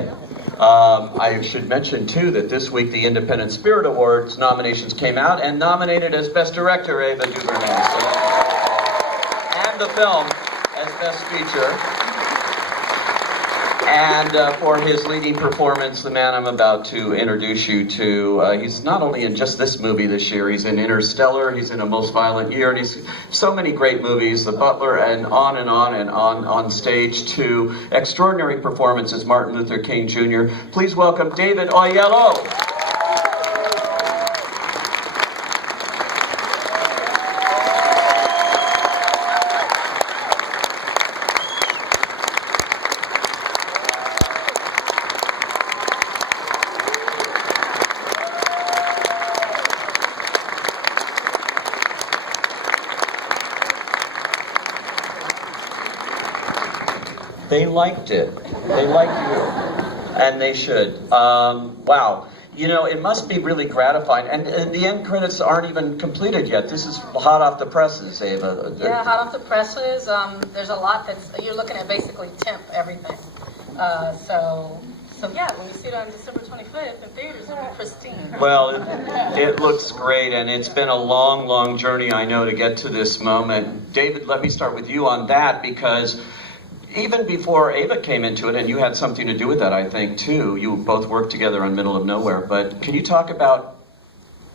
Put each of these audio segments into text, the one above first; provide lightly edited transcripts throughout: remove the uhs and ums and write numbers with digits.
right. I should mention, too, that this week the Independent Spirit Awards nominations came out, and nominated as Best Director, Ava DuVernay. And the film as Best Feature. And for his leading performance, the man I'm about to introduce you to, he's not only in just this movie this year, he's in Interstellar, he's in A Most Violent Year, and he's so many great movies, The Butler, and on stage to extraordinary performances, Martin Luther King Jr. Please welcome David Oyelowo. They liked it. They liked you. And they should. Wow. You know, it must be really gratifying. And the end credits aren't even completed yet. This is hot off the presses, Ava. Yeah, hot off the presses. There's a lot you're looking at basically temp everything. So yeah, when you see it on December 25th in theaters, it'll be pristine. Well, it looks great, and it's been a long, long journey, I know, to get to this moment. David, let me start with you on that, because even before Ava came into it, and you had something to do with that, I think, too. You both worked together on Middle of Nowhere. But can you talk about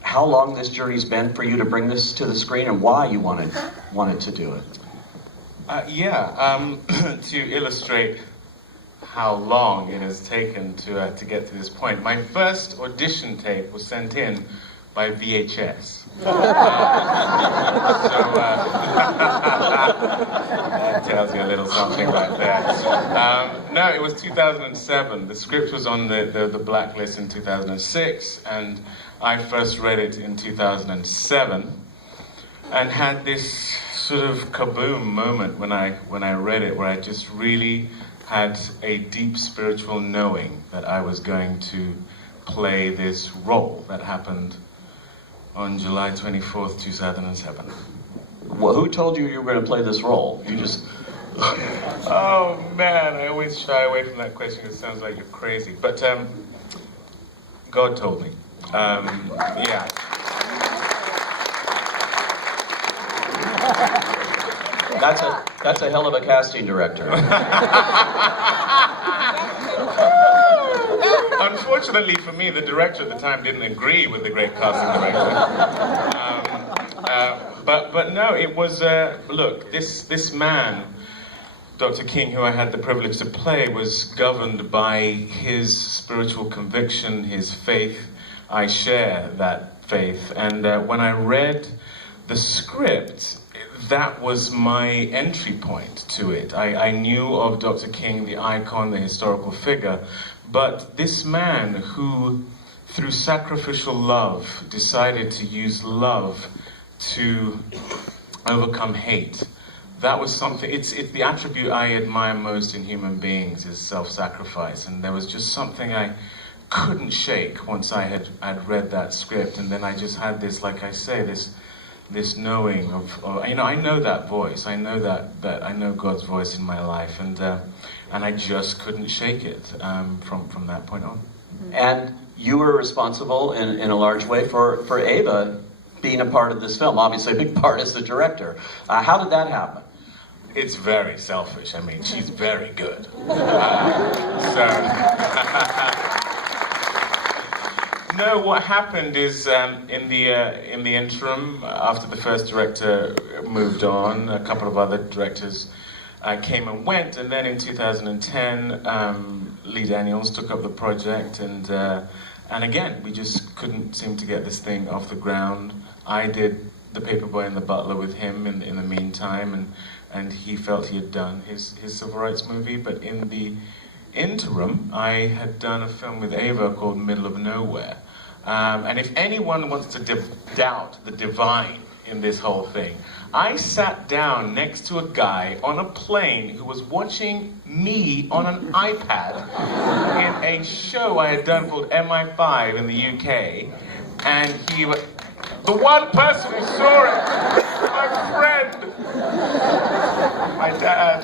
how long this journey's been for you to bring this to the screen, and why you wanted to do it? To illustrate how long it has taken to get to this point, my first audition tape was sent in by VHS. That tells you a little something right there. No, it was 2007. The script was on the blacklist in 2006, and I first read it in 2007, and had this sort of kaboom moment when I read it, where I just really had a deep spiritual knowing that I was going to play this role that happened on July 24th, 2007. Well, who told you were going to play this role? You just... Oh, man, I always shy away from that question. It sounds like you're crazy. But God told me. Yeah. That's a hell of a casting director. Unfortunately for me, the director at the time didn't agree with the great casting director. But no, it was, look, this man, Dr. King, who I had the privilege to play, was governed by his spiritual conviction, his faith. I share that faith. And when I read the script, that was my entry point to it. I knew of Dr. King, the icon, the historical figure, but this man who, through sacrificial love, decided to use love to overcome hate. That was something, it's the attribute I admire most in human beings, is self-sacrifice. And there was just something I couldn't shake once I'd read that script. And then I just had this, like I say, this knowing of you know, I know that voice. I know that I know God's voice in my life, and I just couldn't shake it from that point on. And you were responsible in a large way for Ava being a part of this film. Obviously, a big part as the director. How did that happen? It's very selfish. I mean, she's very good. No, what happened is in the interim, after the first director moved on, a couple of other directors came and went, and then in 2010, Lee Daniels took up the project, and again, we just couldn't seem to get this thing off the ground. I did The Paperboy and the Butler with him in the meantime, and he felt he had done his civil rights movie, but in the interim, I had done a film with Ava called Middle of Nowhere. And if anyone wants to doubt the divine in this whole thing, I sat down next to a guy on a plane who was watching me on an iPad in a show I had done called MI5 in the UK, and he was the one person who saw it, my friend, my dad.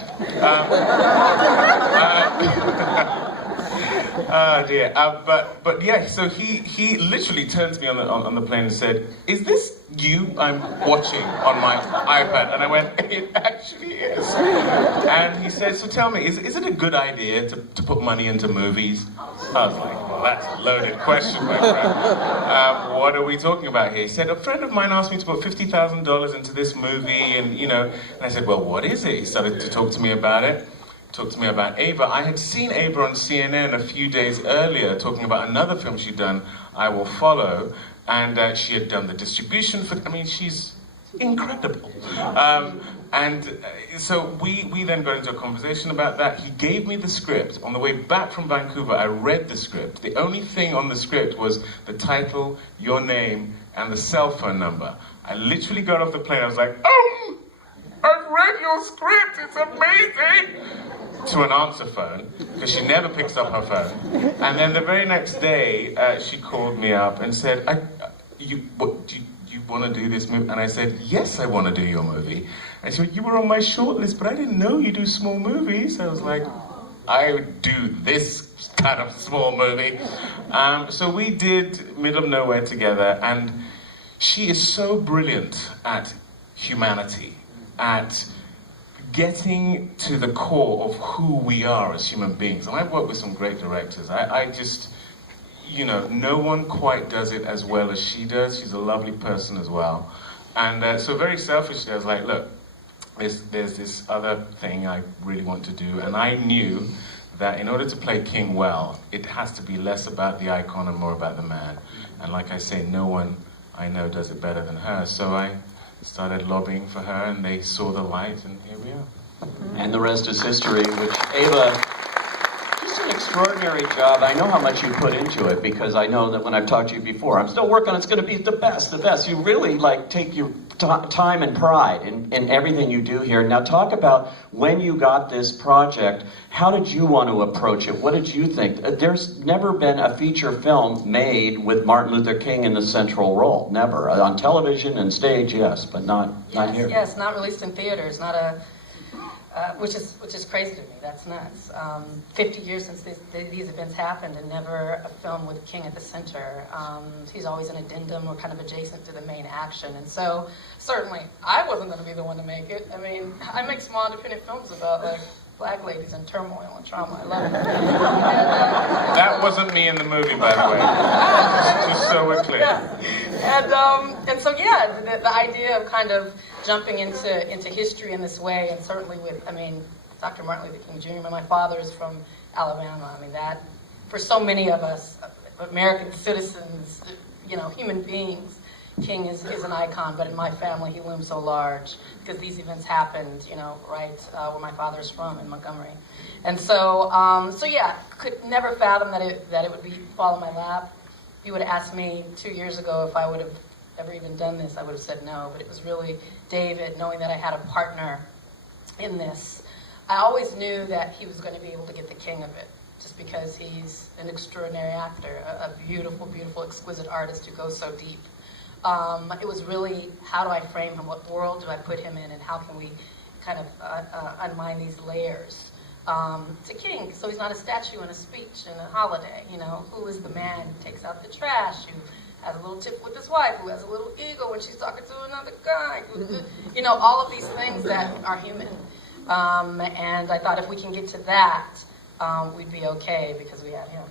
Oh dear. But yeah. So he literally turned to me on the plane and said, "Is this you I'm watching on my iPad?" And I went, "It actually is." And he said, "So tell me, is it a good idea to put money into movies?" I was like, "Well, that's a loaded question, my friend. What are we talking about here?" He said, "A friend of mine asked me to put $50,000 into this movie, and And I said, "Well, what is it?" He started to talk to me about it. Talked to me about Ava. I had seen Ava on CNN a few days earlier talking about another film she'd done, I Will Follow, and she had done the distribution for, she's incredible. So we then got into a conversation about that. He gave me the script. On the way back from Vancouver, I read the script. The only thing on the script was the title, your name, and the cell phone number. I literally got off the plane. I was like, "Oh, I've read your script. It's amazing." To an answer phone, because she never picks up her phone. And then the very next day, she called me up and said, do you want to do this movie? And I said, "Yes, I want to do your movie." And she said, "You were on my shortlist, but I didn't know you do small movies." I was like, "I do this kind of small movie." So we did Middle of Nowhere together, and she is so brilliant at humanity, at getting to the core of who we are as human beings. And I've worked with some great directors. I just, no one quite does it as well as she does. She's a lovely person as well. And so very selfishly, I was like, look, there's this other thing I really want to do. And I knew that in order to play King well, it has to be less about the icon and more about the man. And like I say, no one I know does it better than her. So I started lobbying for her, and they saw the light, and here we are. And the rest is history, which Ava, just an extraordinary job. I know how much you put into it, because I know that when I've talked to you before, I'm still working on it's going to be the best. You really take your time and pride in everything you do here. Now talk about when you got this project, how did you want to approach it? What did you think? There's never been a feature film made with Martin Luther King in the central role. Never. On television and stage, yes, but not here. Yes, not released in theaters, not a... which is crazy to me. That's nuts. 50 years since these events happened, and never a film with King at the center. He's always an addendum or kind of adjacent to the main action. And so, certainly, I wasn't going to be the one to make it. I make small independent films about black ladies in turmoil and trauma. I love it. That wasn't me in the movie, by the way. Just so we're clear. Yeah. And so the idea of kind of jumping into history in this way, and certainly with Dr. Martin Luther King Jr. My father is from Alabama. That for so many of us American citizens, human beings, King is an icon, but in my family he looms so large because these events happened, right where my father's from, in Montgomery. And so, could never fathom that it would fall in my lap. If you would have asked me 2 years ago if I would have ever even done this, I would have said no. But it was really David, knowing that I had a partner in this. I always knew that he was going to be able to get the king of it, just because he's an extraordinary actor, a beautiful, beautiful, exquisite artist who goes so deep. It was really, how do I frame him? What world do I put him in? And how can we kind of unwind these layers? It's a king, so he's not a statue in a speech and a holiday. Who is the man who takes out the trash, who has a little tip with his wife, who has a little ego when she's talking to another guy, all of these things that are human. And I thought if we can get to that, we'd be okay because we had him.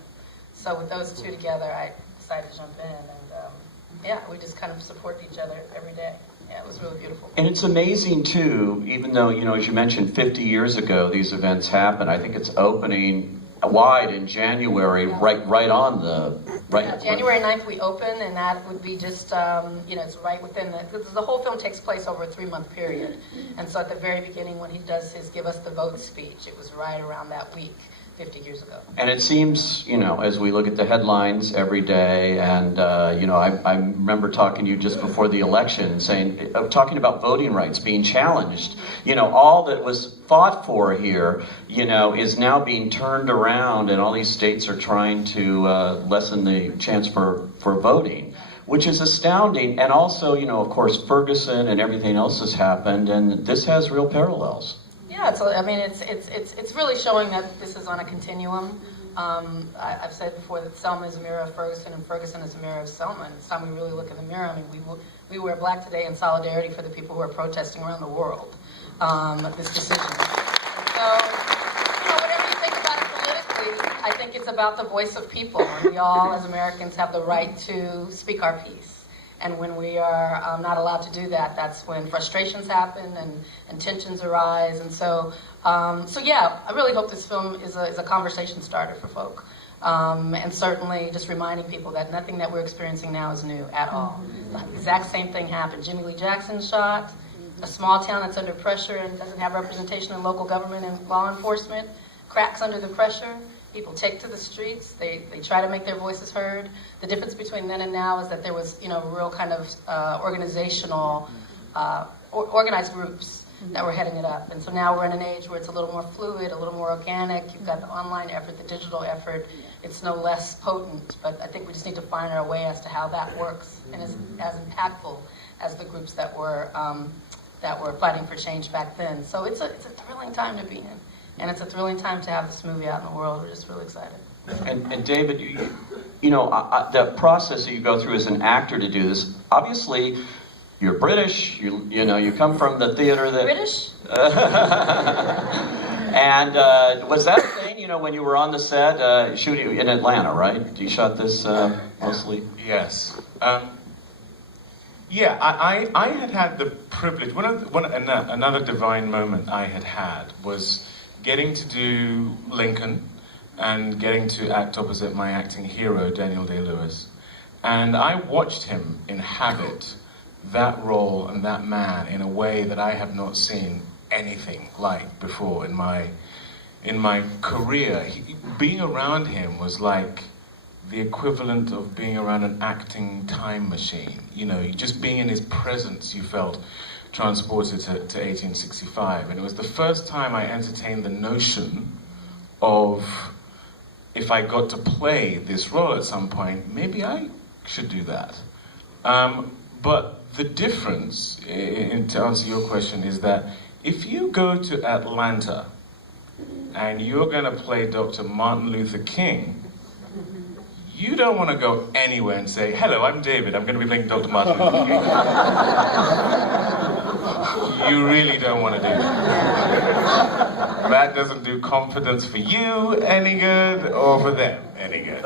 So with those two together, I decided to jump in, and we just kind of support each other every day. Yeah, it was really beautiful. And it's amazing too, even though, as you mentioned, 50 years ago these events happened. I think it's opening wide in January, right on the... January 9th we open, and that would be just, it's right within the whole film takes place over a 3-month period. And so at the very beginning when he does his Give Us the Vote speech, it was right around that week, 50 years ago. And it seems, as we look at the headlines every day, and, I remember talking to you just before the election, talking about voting rights being challenged. All that was fought for here, is now being turned around, and all these states are trying to lessen the chance for voting, which is astounding. And also, of course, Ferguson and everything else has happened, and this has real parallels. Yeah, it's really showing that this is on a continuum. I've said before that Selma is a mirror of Ferguson, and Ferguson is a mirror of Selma. And it's time we really look in the mirror. I mean, we wear black today in solidarity for the people who are protesting around the world this decision. And so, whatever you think about it politically, I think it's about the voice of people. And we all, as Americans, have the right to speak our piece. And when we are not allowed to do that, that's when frustrations happen and tensions arise. And so, yeah, I really hope this film is a conversation starter for folk. And certainly just reminding people that nothing that we're experiencing now is new at all. The exact same thing happened. Jimmy Lee Jackson shot, a small town that's under pressure and doesn't have representation in local government and law enforcement, cracks under the pressure. People take to the streets. They try to make their voices heard. The difference between then and now is that there was, real kind of organized groups that were heading it up. And so now we're in an age where it's a little more fluid, a little more organic. You've got the online effort, the digital effort. It's no less potent, but I think we just need to find our way as to how that works and is as impactful as the groups that were fighting for change back then. So it's a thrilling time to be in. And it's a thrilling time to have this movie out in the world. We're just really excited. And David, the process that you go through as an actor to do this, obviously, you're British. You come from the theater that. British? And was that a thing? When you were on the set shooting in Atlanta, right? You shot this mostly. Yes. Yeah, I had the privilege. Another divine moment I had was getting to do Lincoln and getting to act opposite my acting hero, Daniel Day-Lewis. And I watched him inhabit that role and that man in a way that I have not seen anything like before in my career. Being around him was like the equivalent of being around an acting time machine. Just being in his presence, you felt transported to 1865. And it was the first time I entertained the notion of, if I got to play this role at some point, maybe I should do that. But the difference, to answer your question, is that if you go to Atlanta and you're going to play Dr. Martin Luther King, you don't want to go anywhere and say, "Hello, I'm David, I'm going to be playing Dr. Martin Luther King." You really don't want to do that. That doesn't do confidence for you any good or for them any good.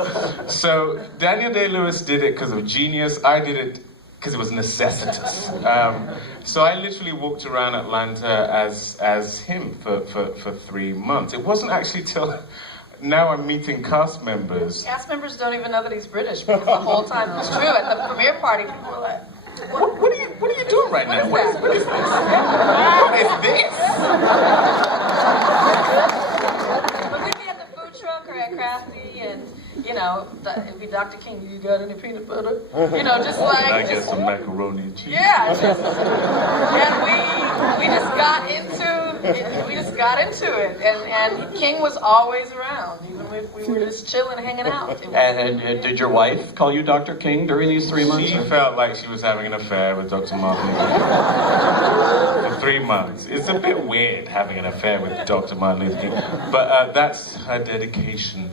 So Daniel Day-Lewis did it because of genius. I did it because it was necessitous. So I literally walked around Atlanta as him for 3 months. It wasn't actually till now I'm meeting cast members. Cast members don't even know that he's British because the whole time it's true. At the premiere party, people were like, What are you doing right now? What is this? What is this? But we'd be at the food truck or at Crafty, and it'd be Dr. King. You got any peanut butter? Just like. I get some macaroni and cheese. Yeah, and we just got into it, and King was always around, even if we were just chilling, hanging out. And did your wife call you Dr. King during these 3 months? She felt like she was having an affair with Dr. Martin for 3 months. It's a bit weird having an affair with Dr. Martin Luther King, but that's her dedication.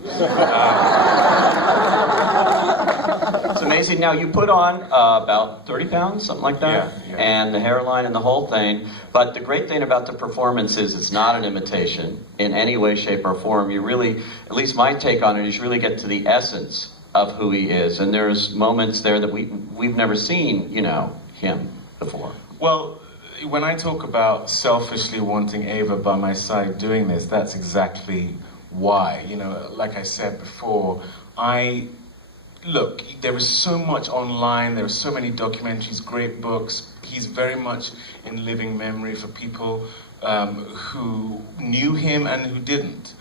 It's amazing. Now, you put on about 30 pounds, something like that, yeah. And the hairline and the whole thing. But the great thing about the performance is it's not an imitation in any way, shape, or form. You really, at least my take on it, is you really get to the essence of who he is. And there's moments there that we've never seen, him before. Well, when I talk about selfishly wanting Ava by my side doing this, that's exactly why. Like I said before, Look, there is so much online, there are so many documentaries, great books. He's very much in living memory for people who knew him and who didn't.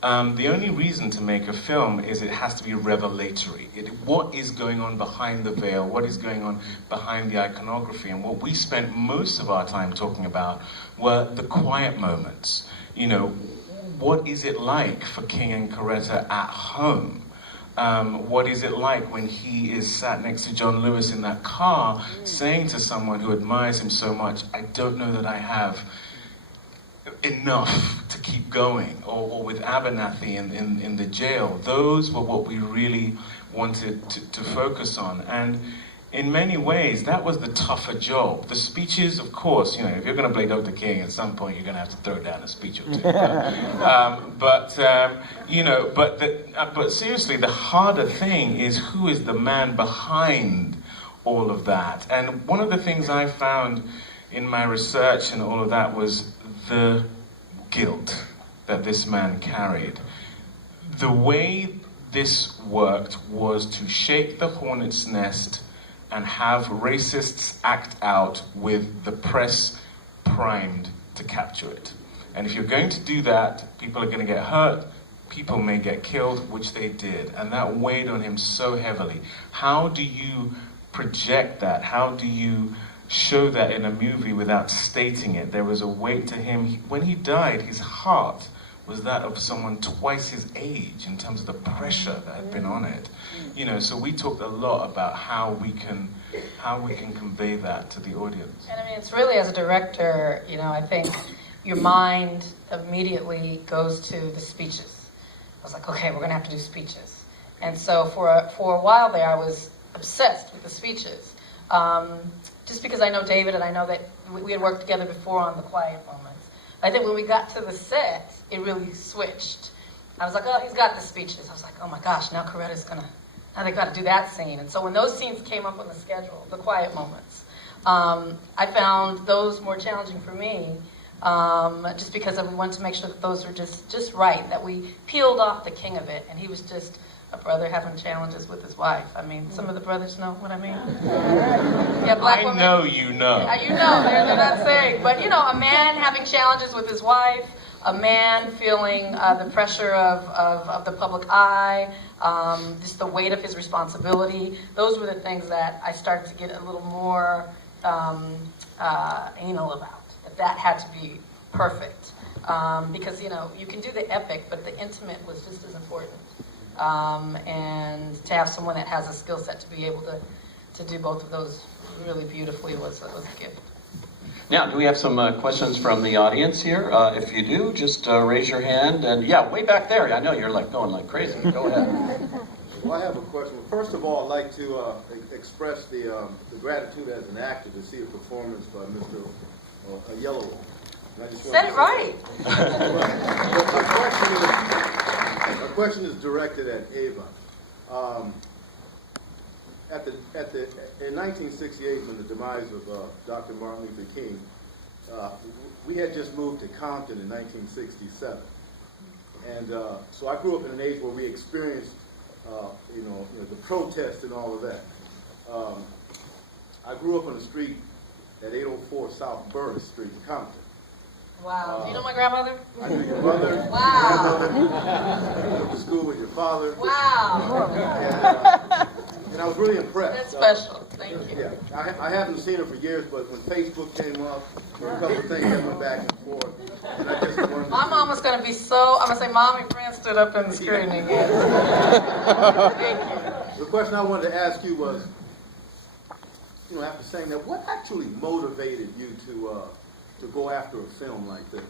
The only reason to make a film is it has to be revelatory. What is going on behind the veil? What is going on behind the iconography? And what we spent most of our time talking about were the quiet moments. What is it like for King and Coretta at home? What is it like when he is sat next to John Lewis in that car saying to someone who admires him so much, "I don't know that I have enough to keep going, or with Abernathy in the jail. Those were what we really wanted to focus on. And in many ways, that was the tougher job. The speeches, of course, if you're going to play Dr. King, at some point you're going to have to throw down a speech or two. But seriously, the harder thing is who is the man behind all of that. And one of the things I found in my research and all of that was the guilt that this man carried. The way this worked was to shake the hornet's nest and have racists act out with the press primed to capture it. And if you're going to do that, people are going to get hurt, people may get killed, which they did. And that weighed on him so heavily. How do you project that? How do you show that in a movie without stating it? There was a weight to him. When he died, his heart was that of someone twice his age in terms of the pressure that had been on it. So we talked a lot about how we can convey that to the audience. And I mean, it's really, as a director, I think your mind immediately goes to the speeches. I was like, okay, we're gonna have to do speeches. And so for a while there, I was obsessed with the speeches. Just because I know David and I know that we had worked together before on the quiet moments. I think when we got to the set, it really switched. I was like, oh, he's got the speeches. I was like, oh my gosh, now now they got to do that scene. And so when those scenes came up on the schedule, the quiet moments, I found those more challenging for me, just because we wanted to make sure that those were just right, that we peeled off the king of it, and he was just a brother having challenges with his wife. I mean, some of the brothers know what I mean. Yeah, black women. I know you know. You know, they're not saying. But, a man having challenges with his wife, a man feeling the pressure of the public eye, just the weight of his responsibility. Those were the things that I started to get a little more anal about. That had to be perfect. Because, you can do the epic, but the intimate was just as important. And to have someone that has a skill set to be able to do both of those really beautifully was a gift. Now, do we have some questions from the audience here? If you do, just raise your hand. And yeah, way back there. I know you're going like crazy. Go ahead. Well, I have a question. First of all, I'd like to express the gratitude as an actor to see a performance by Mr. Oyelowo. Said it right. My question is directed at Ava. In 1968, when the demise of Dr. Martin Luther King, we had just moved to Compton in 1967, and so I grew up in an age where we experienced, the protest and all of that. I grew up on a street at 804 South Burris Street in Compton. Wow. Do you know my grandmother? I knew your mother. Wow. I went to school with your father. Wow. And I was really impressed. That's special. Thank you. Yeah, I haven't seen her for years, but when Facebook came up, there were a couple of things that went back and forth. And I just wanted My mom was going to be I'm going to say, Mom and friends stood up in the screening. Yes. Thank you. The question I wanted to ask you was, after saying that, what actually motivated you to go after a film like this?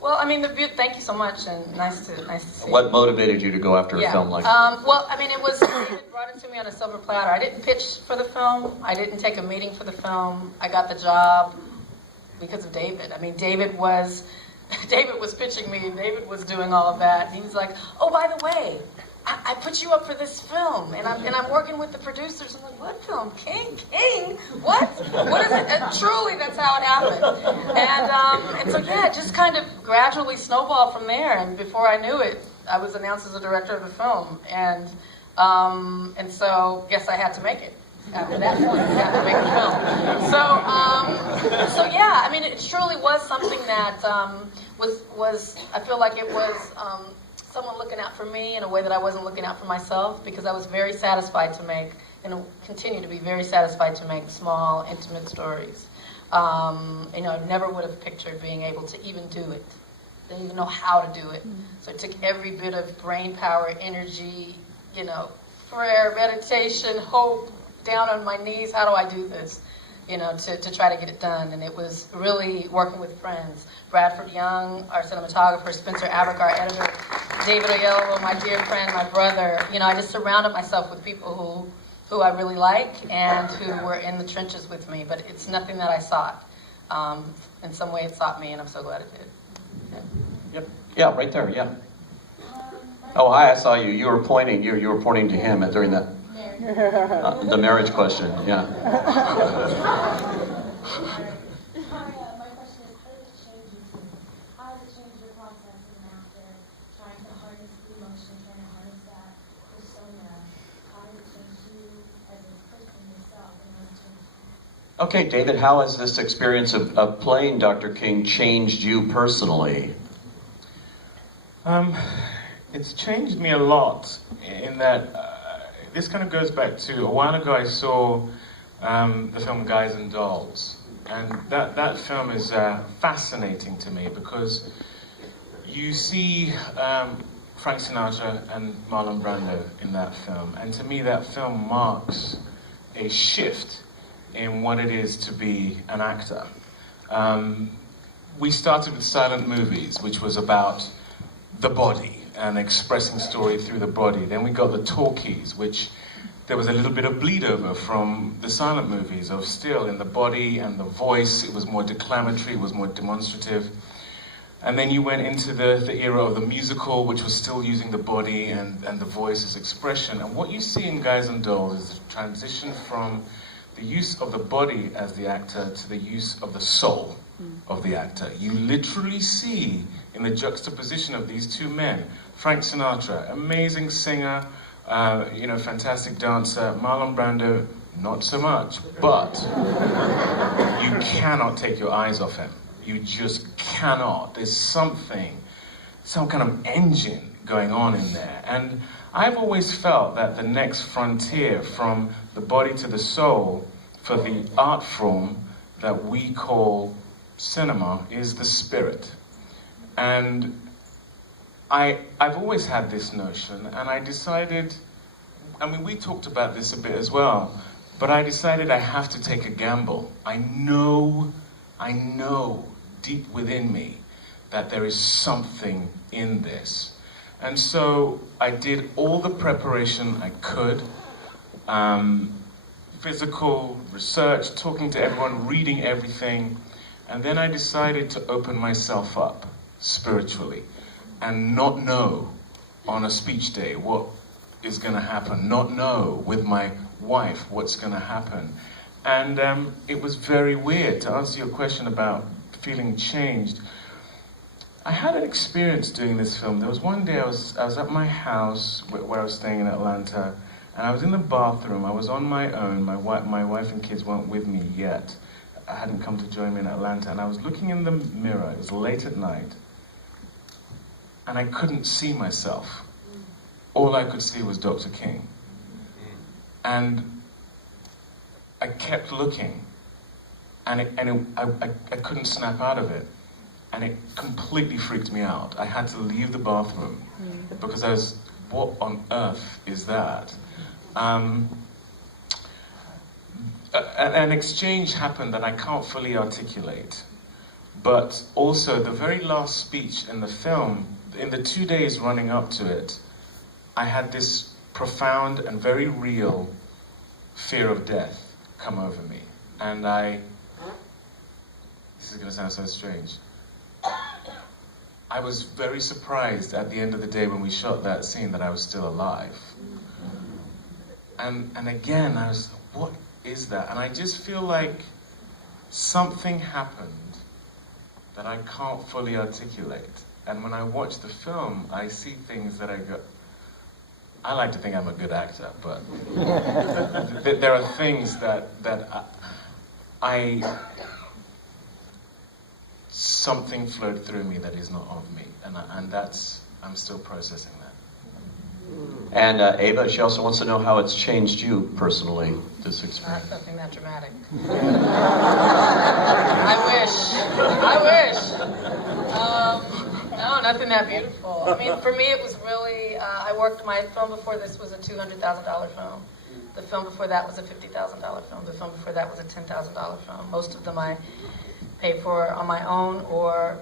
Well, I mean, thank you so much, and nice to see you. What motivated you to go after a film like that? Well, I mean, David brought it to me on a silver platter. I didn't pitch for the film. I didn't take a meeting for the film. I got the job because of David. I mean, David was pitching me. David was doing all of that. He was like, oh, by the way, I put you up for this film, and I'm working with the producers. I'm like, what film? King? What? What is it? And truly, that's how it happened. And so it just kind of gradually snowballed from there. And before I knew it, I was announced as the director of the film. And so, guess I had to make it. After that point, I had to make the film. So I mean, it truly was something that was. I feel like it was. Someone looking out for me in a way that I wasn't looking out for myself, because I was very satisfied to make, and continue to be very satisfied to make, small, intimate stories. I never would have pictured being able to even do it. Didn't even know how to do it. So I took every bit of brain power, energy, prayer, meditation, hope, down on my knees. How do I do this? to try to get it done. And it was really working with friends. Bradford Young, our cinematographer, Spencer Abrick, our editor, David Oyelowo, my dear friend, my brother. I just surrounded myself with people who I really like and who were in the trenches with me. But it's nothing that I sought. In some way it sought me, and I'm so glad it did. Yeah. Yep. Yeah, right there, yeah. Oh, hi, I saw you. You were pointing to him during that, the marriage question, yeah. My question is, how does it change your process as an actor, trying to harness the emotion, trying to harness that persona? How does it change you as a person yourself, and how does it change you? Okay, David, how has this experience of playing Dr. King changed you personally? It's changed me a lot in that this kind of goes back to a while ago I saw the film Guys and Dolls, and that film is fascinating to me because you see Frank Sinatra and Marlon Brando in that film, and to me that film marks a shift in what it is to be an actor. We started with silent movies, which was about the body and expressing story through the body. Then we got the talkies, which there was a little bit of bleed over from the silent movies of still in the body and the voice. It was more declamatory, it was more demonstrative. And then you went into the era of the musical, which was still using the body and the voice as expression. And what you see in Guys and Dolls is a transition from the use of the body as the actor to the use of the soul of the actor. You literally see in the juxtaposition of these two men, Frank Sinatra, amazing singer, fantastic dancer, Marlon Brando, not so much, but you cannot take your eyes off him. You just cannot. There's some kind of engine going on in there. And I've always felt that the next frontier from the body to the soul for the art form that we call cinema is the spirit. And I've always had this notion, and I decided, we talked about this a bit as well, but I decided I have to take a gamble. I know deep within me that there is something in this. And so I did all the preparation I could, physical research, talking to everyone, reading everything, and then I decided to open myself up spiritually and not know on a speech day what is going to happen, not know with my wife what's going to happen. And it was very weird. To answer your question about feeling changed, I had an experience doing this film. There was one day I was at my house where I was staying in Atlanta, and I was in the bathroom. I was on my own. My wife and kids weren't with me yet. I hadn't come to join me in Atlanta, and I was looking in the mirror. It was late at night, and I couldn't see myself. All I could see was Dr. King. And I kept looking, and I couldn't snap out of it. And it completely freaked me out. I had to leave the bathroom because I was, what on earth is that? An exchange happened that I can't fully articulate. But also the very last speech in the film, in the 2 days running up to it, I had this profound and very real fear of death come over me. And this is going to sound so strange, I was very surprised at the end of the day when we shot that scene that I was still alive. And again, I was, what is that? And I just feel like something happened that I can't fully articulate. And when I watch the film, I see things that I go, I like to think I'm a good actor, but there are things that something flowed through me that is not of me, and that's, I'm still processing that. And Ava, she also wants to know how it's changed you personally, this experience. Not something that dramatic. I wish. No, nothing that beautiful. I mean, for me, it was really, my film before this was a $200,000 film. The film before that was a $50,000 film. The film before that was a $10,000 film. Most of them I paid for on my own or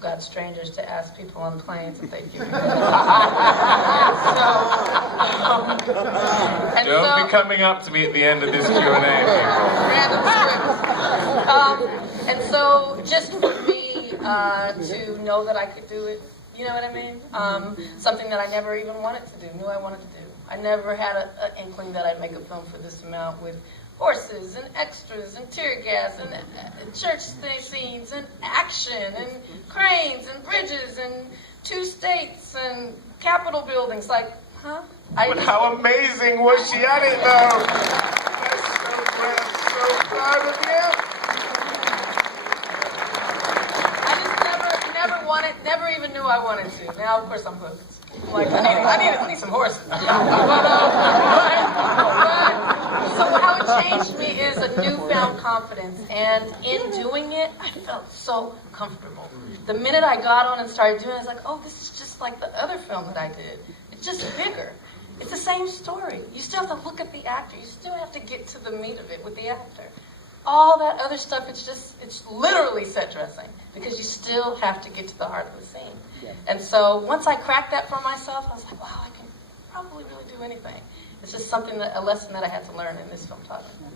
got strangers to ask people on planes if they'd give me money. Don't be coming up to me at the end of this Q&A, people. Random scripts. And so just for me to know that I could do it, you know what I mean? Something that I never even wanted to do, knew I wanted to do. I never had an inkling that I'd make a film for this amount with horses and extras and tear gas and church scenes and action and cranes and bridges and 2 states and Capitol buildings. Like, huh? But how amazing was she at it, though? I'm so proud of you. I just never even knew I wanted to. Now, of course, I'm hooked. I'm like, I need some horses. So how it changed me is a newfound confidence, and in doing it, I felt so comfortable. The minute I got on and started doing it, I was like, oh, this is just like the other film that I did. It's just bigger. It's the same story. You still have to look at the actor. You still have to get to the meat of it with the actor. All that other stuff, it's literally set dressing, because you still have to get to the heart of the scene. Yeah. And so once I cracked that for myself, I was like, wow, I can probably really do anything. It's just a lesson that I had to learn, and this film taught me.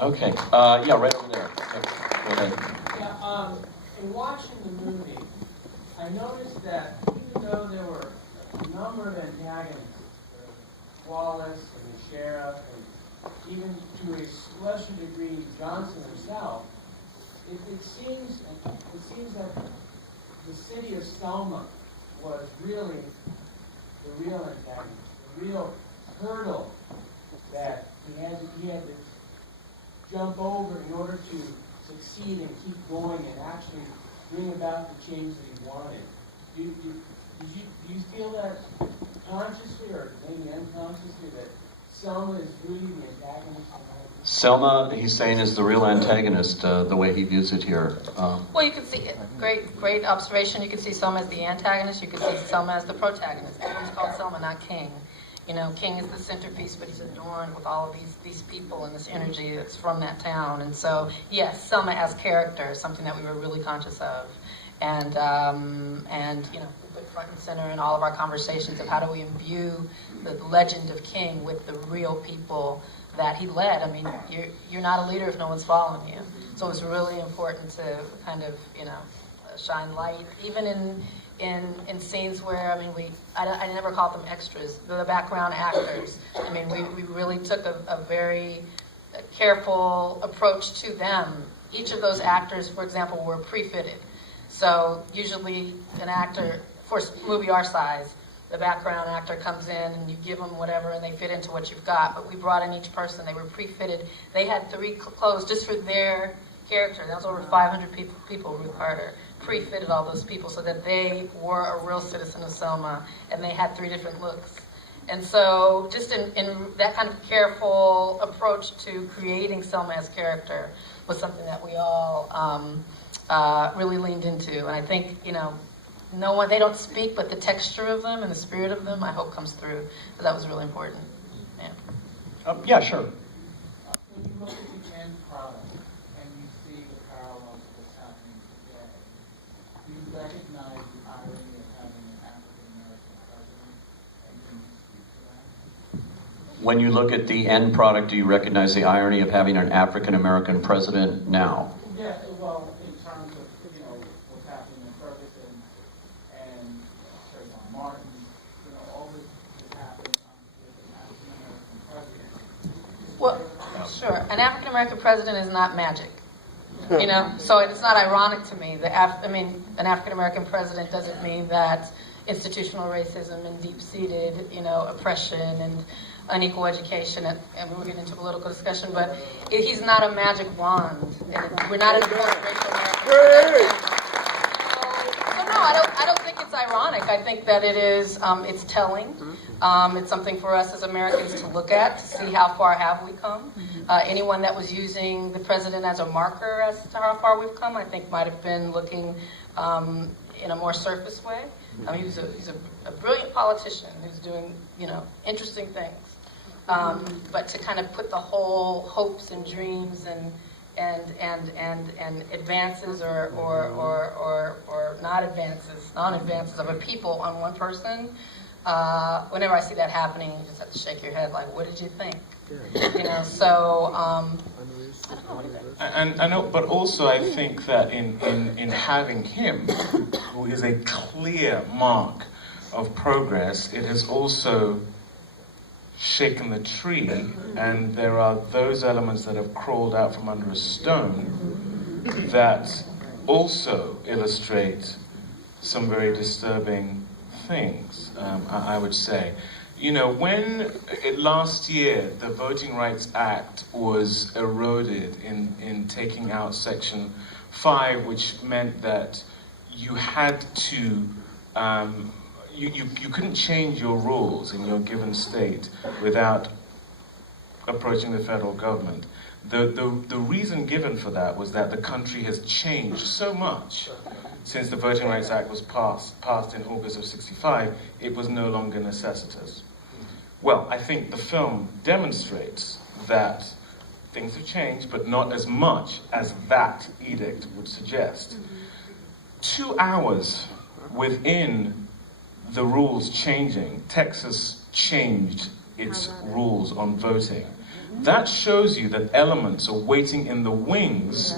Okay, yeah, right over there. Okay. Go ahead. Yeah, in watching the movie, I noticed that even though there were a number of antagonists, Wallace and the sheriff, and even to a lesser degree Johnson himself, it seems that the city of Selma was really the real antagonist, the real hurdle that he had to jump over in order to succeed and keep going and actually bring about the change that he wanted. Do you feel that consciously or maybe unconsciously that Selma is really the antagonist? Selma, he's saying, is the real antagonist, the way he views it here. Well, you can see it. Great observation. You can see Selma as the antagonist. You can see Selma as the protagonist. Everyone's called Selma, not King. You know, King is the centerpiece, but he's adorned with all of these people and this energy that's from that town. And so, yes, Selma as character is something that we were really conscious of. And you know, we put front and center in all of our conversations of how do we imbue the legend of King with the real people that he led. I mean, you're not a leader if no one's following you. So it's really important to kind of, you know, shine light, even in scenes where, I mean, I never called them extras, they're the background actors. I mean, we really took a very careful approach to them. Each of those actors, for example, were pre-fitted. So usually an actor, for a movie our size, the background actor comes in and you give them whatever and they fit into what you've got. But we brought in each person, they were pre-fitted. They had 3 clothes just for their character. That was over 500 people, Ruth Carter, pre-fitted all those people so that they were a real citizen of Selma, and they had 3 different looks. And so just in that kind of careful approach to creating Selma as character was something that we all really leaned into. And I think, you know, they don't speak, but the texture of them and the spirit of them, I hope, comes through. So that was really important. Yeah. Yeah, sure. When you look at the end product and you see the parallels of what's happening today, do you recognize the irony of having an African-American president? And can you speak to that? When you look at the end product, do you recognize the irony of having an African-American president now? Yeah, well, in terms of, you know, what's happening in Ferguson and Trayvon Martin, you know, all this is happening with an African-American president. Well, sure. An African-American president is not magic. You know, so it's not ironic to me. An African-American president doesn't mean that institutional racism and deep-seated, you know, oppression and unequal education, and we'll get into political discussion, but he's not a magic wand. And we're not in the racial American. So no, I don't think it's ironic. I think that it is, it's telling. It's something for us as Americans to look at, to see how far have we come. Anyone that was using the president as a marker as to how far we've come, I think might have been looking in a more surface way. He's a brilliant politician who's doing, you know, interesting things. but to kind of put the whole hopes and dreams and advances or non-advances of a people on one person. Whenever I see that happening, you just have to shake your head like, what did you think? You know, so I don't know, what do you think? And I know, but also I think that in having him, who is a clear mark of progress, it has also shaken the tree, and there are those elements that have crawled out from under a stone that also illustrate some very disturbing things, I would say. You know, when last year the Voting Rights Act was eroded in taking out Section 5, which meant that you had to you couldn't change your rules in your given state without approaching the federal government. The reason given for that was that the country has changed so much since the Voting Rights Act was passed in August of '65. It was no longer necessitous. Well, I think the film demonstrates that things have changed, but not as much as that edict would suggest. 2 hours within the rules changing, Texas changed its rules on voting. That shows you that elements are waiting in the wings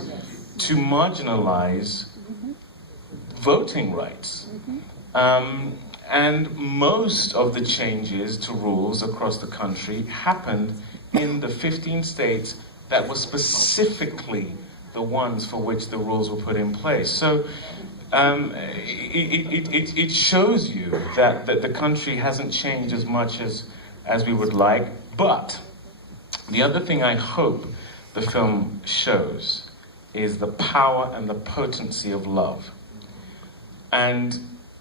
to marginalize voting rights. And most of the changes to rules across the country happened in the 15 states that were specifically the ones for which the rules were put in place. So it shows you that the country hasn't changed as much as we would like. But the other thing I hope the film shows is the power and the potency of love. And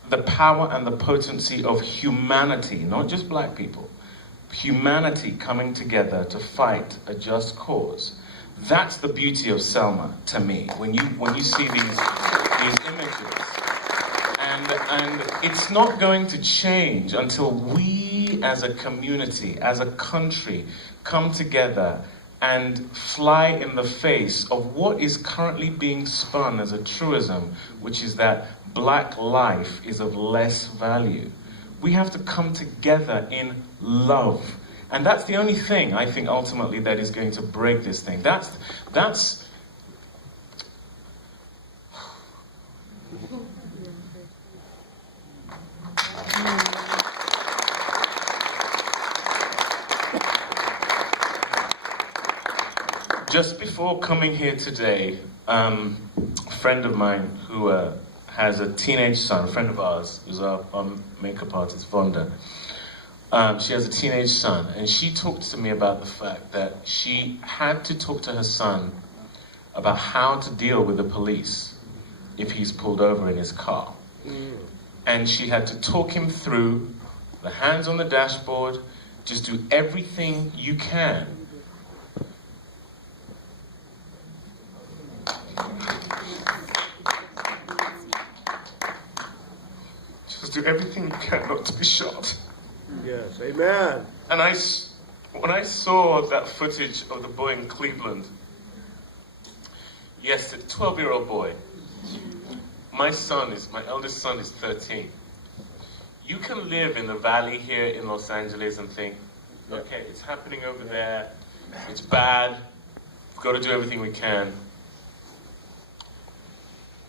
the power and the potency of humanity, not just black people, humanity coming together to fight a just cause. That's the beauty of Selma to me. When you see these images, and it's not going to change until we as a community, as a country, come together and fly in the face of what is currently being spun as a truism, which is that black life is of less value. We have to come together in love. And that's the only thing, I think, ultimately that is going to break this thing. That's just before coming here today, a friend of mine who has a teenage son, a friend of ours, who's our makeup artist, Vonda. She has a teenage son, and she talked to me about the fact that she had to talk to her son about how to deal with the police if he's pulled over in his car. And she had to talk him through the hands on the dashboard, just do everything you can. Just do everything you can not to be shot. Yes, amen. And when I saw that footage of the boy in Cleveland, yes, the 12-year-old boy, my eldest son is 13. You can live in the valley here in Los Angeles and think, okay, it's happening over there, it's bad, we've got to do everything we can.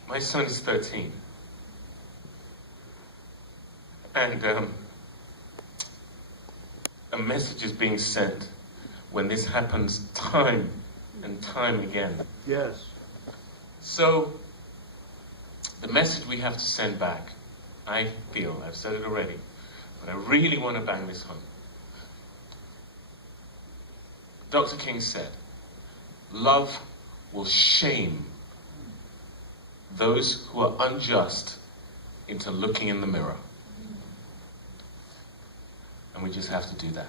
My son is 13. And a message is being sent when this happens time and time again. Yes. So, the message we have to send back, I feel, I've said it already, but I really want to bang this home. Dr. King said, love will shame those who are unjust into looking in the mirror. And we just have to do that.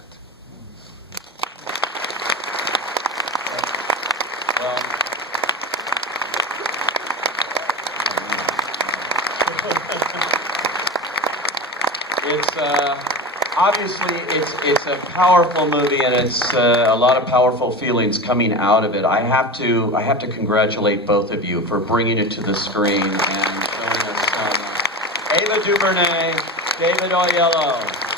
obviously, it's a powerful movie, and it's a lot of powerful feelings coming out of it. I have to congratulate both of you for bringing it to the screen and showing us Selma. Ava DuVernay, David Oyelowo.